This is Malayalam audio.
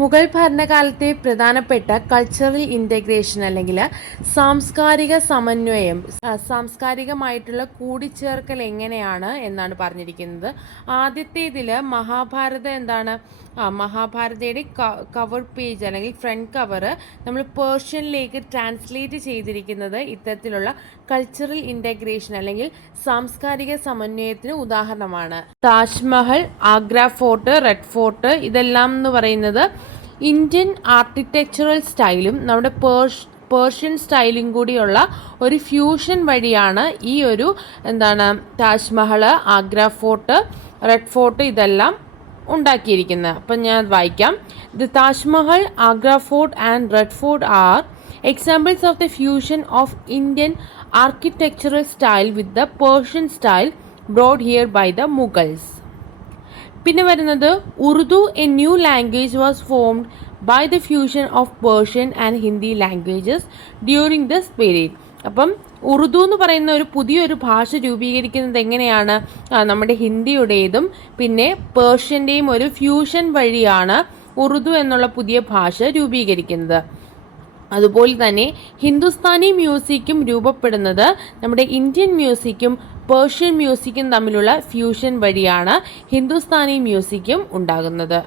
മുഗൾ ഭരണകാലത്തെ പ്രധാനപ്പെട്ട കൾച്ചറൽ ഇൻ്റഗ്രേഷൻ അല്ലെങ്കിൽ സാംസ്കാരിക സമന്വയം, സാംസ്കാരികമായിട്ടുള്ള കൂടിച്ചേർക്കൽ എങ്ങനെയാണ് എന്നാണ് പറഞ്ഞിരിക്കുന്നത്. ആദ്യത്തേതിൽ മഹാഭാരതം എന്താണ്, മഹാഭാരതയുടെ കവർ പേജ് അല്ലെങ്കിൽ ഫ്രണ്ട് കവർ നമ്മൾ പേർഷ്യനിലേക്ക് ട്രാൻസ്ലേറ്റ് ചെയ്തിരിക്കുന്നത് ഇത്തരത്തിലുള്ള കൾച്ചറൽ ഇൻ്റഗ്രേഷൻ അല്ലെങ്കിൽ സാംസ്കാരിക സമന്വയത്തിന് ഉദാഹരണമാണ്. Taj Mahal, Agra fort, red fort ഇതെല്ലാം എന്ന് പറയുന്നത് ഇന്ത്യൻ ആർക്കിടെക്ചറൽ സ്റ്റൈലും നമ്മുടെ പേർഷ്യൻ സ്റ്റൈലും കൂടിയുള്ള ഒരു ഫ്യൂഷൻ വഴിയാണ് ഈ ഒരു Taj Mahal, Agra fort, red fort ഇതെല്ലാം ഉണ്ടാക്കിയിരിക്കുന്നത്. അപ്പം ഞാൻ വായിക്കാം. The Taj Mahal, Agra fort and red fort are examples of the fusion of Indian architectural style with the Persian style brought here by the Mughals. പിന്നെ വരുന്നത് Urdu, a new language was formed by the fusion of Persian and Hindi languages during this period. അപ്പം ഉറുദു എന്ന് പറയുന്ന ഒരു പുതിയൊരു ഭാഷ രൂപീകരിക്കുന്നത് എങ്ങനെയാണ്? നമ്മുടെ ഹിന്ദിയുടേതും പിന്നെ പേർഷ്യൻ്റെയും ഒരു ഫ്യൂഷൻ വഴിയാണ് ഉറുദു എന്നുള്ള പുതിയ ഭാഷ രൂപീകരിക്കുന്നത്. അതുപോലെ തന്നെ ഹിന്ദുസ്ഥാനി മ്യൂസിക്കും രൂപപ്പെടുന്നത് നമ്മുടെ ഇന്ത്യൻ മ്യൂസിക്കും പേർഷ്യൻ മ്യൂസിക്കും തമ്മിലുള്ള ഫ്യൂഷൻ വഴിയാണ് ഹിന്ദുസ്ഥാനി മ്യൂസിക്കും ഉണ്ടാകുന്നത്.